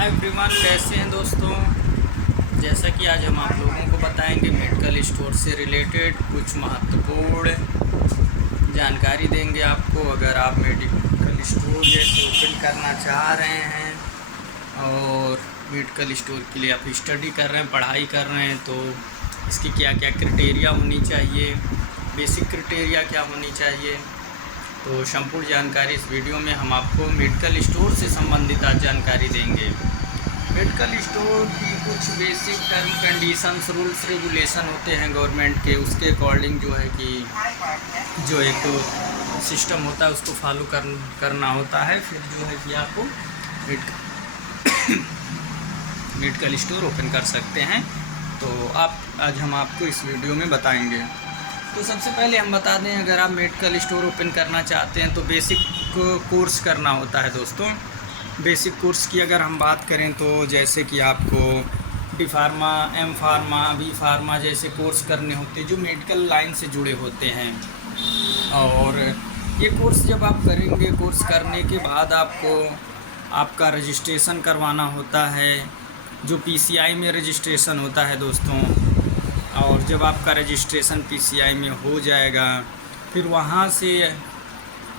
Hi everyone, कैसे हैं दोस्तों। जैसा कि आज हम आप लोगों को बताएंगे मेडिकल स्टोर से रिलेटेड कुछ महत्वपूर्ण जानकारी देंगे आपको। अगर आप मेडिकल स्टोर जैसे ओपन करना चाह रहे हैं और मेडिकल स्टोर के लिए आप स्टडी कर रहे हैं, पढ़ाई कर रहे हैं, तो इसकी क्या क्या क्राइटेरिया होनी चाहिए, बेसिक क्राइटेरिया क्या होनी चाहिए, तो संपूर्ण जानकारी इस वीडियो में हम आपको मेडिकल स्टोर से संबंधित आज जानकारी देंगे। मेडिकल स्टोर की कुछ basic term conditions, rules regulation होते हैं गवर्नमेंट के, उसके अकॉर्डिंग जो है कि जो एक सिस्टम होता है उसको फॉलो करना होता है। फिर जो है कि आपको मेडिकल स्टोर ओपन कर सकते हैं। तो आज हम आपको इस वीडियो में बताएंगे। तो सबसे पहले हम बता दें, अगर आप मेडिकल स्टोर ओपन करना चाहते हैं तो बेसिक कोर्स करना होता है दोस्तों। बेसिक कोर्स की अगर हम बात करें तो जैसे कि आपको D pharma, M pharma, B pharma जैसे कोर्स करने होते हैं जो मेडिकल लाइन से जुड़े होते हैं। और ये कोर्स जब आप करेंगे, कोर्स करने के बाद आपको आपका रजिस्ट्रेशन करवाना होता है, जो पीसीआई में रजिस्ट्रेशन होता है दोस्तों। और जब आपका रजिस्ट्रेशन पीसीआई में हो जाएगा, फिर वहाँ से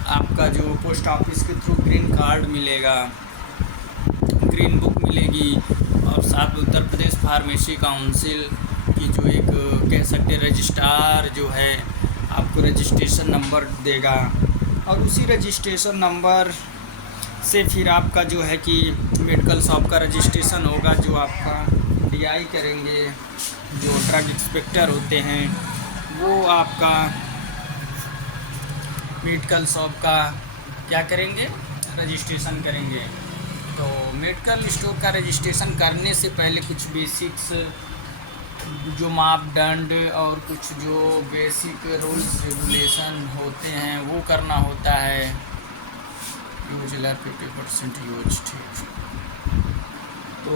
आपका जो पोस्ट ऑफिस के थ्रू ग्रीन कार्ड मिलेगा, ग्रीन बुक मिलेगी, और साथ उत्तर प्रदेश फार्मेसी काउंसिल की जो एक कह सकते हैं रजिस्ट्रार जो है आपको रजिस्ट्रेशन नंबर देगा। और उसी रजिस्ट्रेशन नंबर से फिर आपका जो है कि मेडिकल शॉप का रजिस्ट्रेशन होगा, जो आपका डीआई करेंगे, जो ड्रग इंस्पेक्टर होते हैं वो आपका मेडिकल शॉप का क्या करेंगे, रजिस्ट्रेशन करेंगे। तो मेडिकल स्टोर का रजिस्ट्रेशन करने से पहले कुछ बेसिक्स जो मापदंड और कुछ जो बेसिक रूल्स रेगुलेशन होते हैं वो करना होता है। यूज 50% यूज, ठीक। तो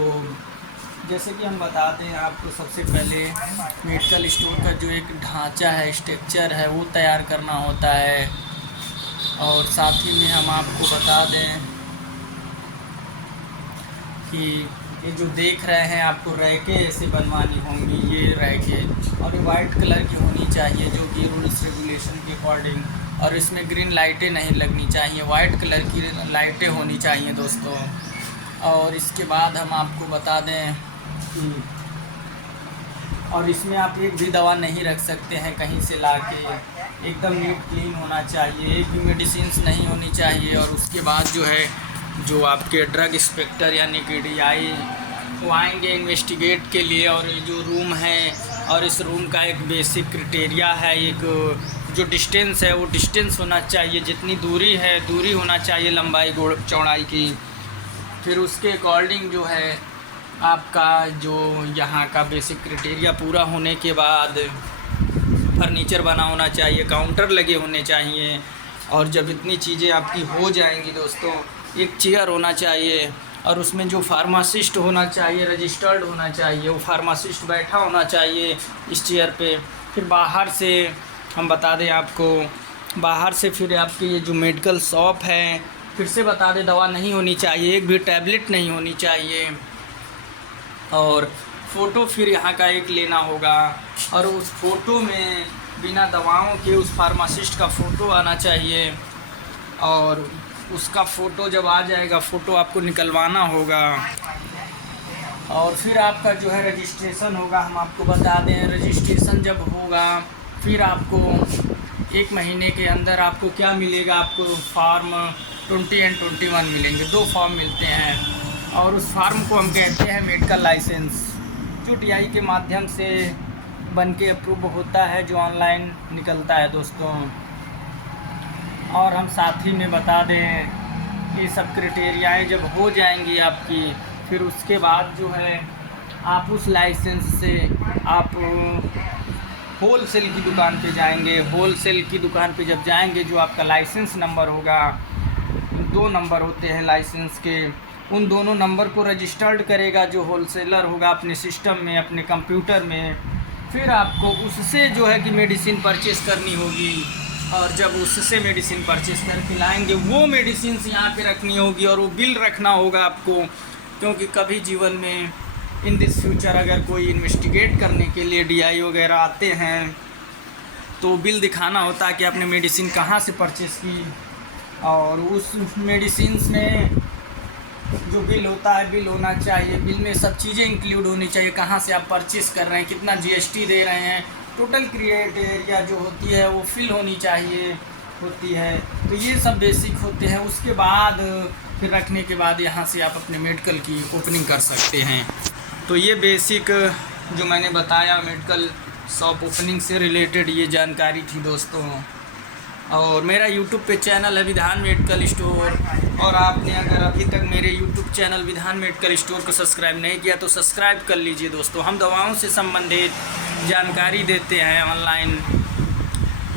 जैसे कि हम बताते हैं आपको, सबसे पहले मेडिकल स्टोर का जो एक ढांचा है, स्ट्रक्चर है, वो तैयार करना होता है। और साथ ही में हम आपको बता दें कि ये जो देख रहे हैं आपको रैकें ऐसे बनवानी होंगी, ये रैकें, और ये वाइट कलर की होनी चाहिए जो कि रूल्स रेगुलेशन के अकॉर्डिंग। और इसमें ग्रीन लाइटें नहीं लगनी चाहिए, वाइट कलर की लाइटें होनी चाहिए दोस्तों। और इसके बाद हम आपको बता दें कि और इसमें आप एक भी दवा नहीं रख सकते हैं कहीं से लाके, एकदम नीट क्लीन होना चाहिए, एक भी मेडिसिन्स नहीं होनी चाहिए। और उसके बाद जो है जो आपके ड्रग इंस्पेक्टर यानी कि डीआई वो आएंगे इन्वेस्टिगेट के लिए। और ये जो रूम है, और इस रूम का एक बेसिक क्राइटेरिया है, एक जो डिस्टेंस है वो डिस्टेंस होना चाहिए, जितनी दूरी है दूरी होना चाहिए लंबाई चौड़ाई की। फिर उसके अकॉर्डिंग जो है आपका जो यहाँ का बेसिक क्राइटेरिया पूरा होने के बाद फर्नीचर बना होना चाहिए, काउंटर लगे होने चाहिए। और जब इतनी चीज़ें आपकी हो जाएंगी दोस्तों, एक चेयर होना चाहिए, और उसमें जो फार्मासिस्ट होना चाहिए, रजिस्टर्ड होना चाहिए, वो फार्मासिस्ट बैठा होना चाहिए इस चेयर पे। फिर बाहर से हम बता दें आपको, बाहर से फिर आपकी ये जो मेडिकल शॉप है, फिर से बता दें, दवा नहीं होनी चाहिए, एक भी टैबलेट नहीं होनी चाहिए। और फ़ोटो फिर यहाँ का एक लेना होगा, और उस फ़ोटो में बिना दवाओं के उस फार्मासिस्ट का फ़ोटो आना चाहिए। और उसका फ़ोटो जब आ जाएगा, फ़ोटो आपको निकलवाना होगा। और फिर आपका जो है रजिस्ट्रेशन होगा। हम आपको बता दें, रजिस्ट्रेशन जब होगा फिर आपको 1 महीने के अंदर आपको क्या मिलेगा, आपको फॉर्म 20 और 21 मिलेंगे, 2 फॉर्म मिलते हैं। और उस फार्म को हम कहते हैं मेडिकल लाइसेंस, जो डीआई के माध्यम से बन के अप्रूव होता है, जो ऑनलाइन निकलता है दोस्तों। और हम साथ ही में बता दें, ये सब क्राइटेरियाएँ जब हो जाएंगी आपकी, फिर उसके बाद जो है आप उस लाइसेंस से आप होलसेल की दुकान पे जाएंगे। होलसेल की दुकान पे जब जाएंगे, जो आपका लाइसेंस नंबर होगा, 2 नंबर होते हैं लाइसेंस के, उन दोनों नंबर को रजिस्टर्ड करेगा जो होलसेलर होगा अपने सिस्टम में, अपने कंप्यूटर में। फिर आपको उससे जो है कि मेडिसिन परचेज़ करनी होगी। और जब उससे मेडिसिन परचेज़ करके लाएंगे, वो मेडिसिन यहाँ पे रखनी होगी, और वो बिल रखना होगा आपको क्योंकि कभी जीवन में इन दिस फ्यूचर अगर कोई इन्वेस्टिगेट करने के लिए DI वगैरह आते हैं तो बिल दिखाना होता है कि आपने मेडिसिन कहाँ से परचेज़ की, और उस मेडिसिन में जो बिल होता है बिल होना चाहिए, बिल में सब चीज़ें इंक्लूड होनी चाहिए, कहाँ से आप परचेज़ कर रहे हैं, कितना GST दे रहे हैं, टोटल क्रिएट एरिया जो होती है वो फिल होनी चाहिए होती है। तो ये सब बेसिक होते हैं। उसके बाद फिर रखने के बाद यहाँ से आप अपने मेडिकल की ओपनिंग कर सकते हैं। तो ये बेसिक जो मैंने बताया मेडिकल शॉप ओपनिंग से रिलेटेड ये जानकारी थी दोस्तों। और मेरा यूट्यूब पे चैनल है विधान मेडिकल स्टोर, और आपने अगर अभी तक मेरे यूट्यूब चैनल विधान मेडिकल स्टोर को सब्सक्राइब नहीं किया तो सब्सक्राइब कर लीजिए दोस्तों। हम दवाओं से संबंधित जानकारी देते हैं ऑनलाइन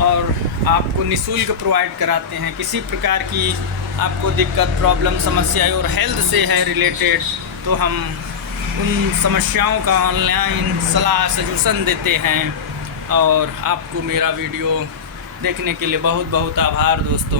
और आपको निःशुल्क प्रोवाइड कराते हैं। किसी प्रकार की आपको दिक्कत, प्रॉब्लम, समस्या और हेल्थ से है रिलेटेड तो हम उन समस्याओं का ऑनलाइन सलाह सजेशन देते हैं। और आपको मेरा वीडियो देखने के लिए बहुत बहुत आभार दोस्तों।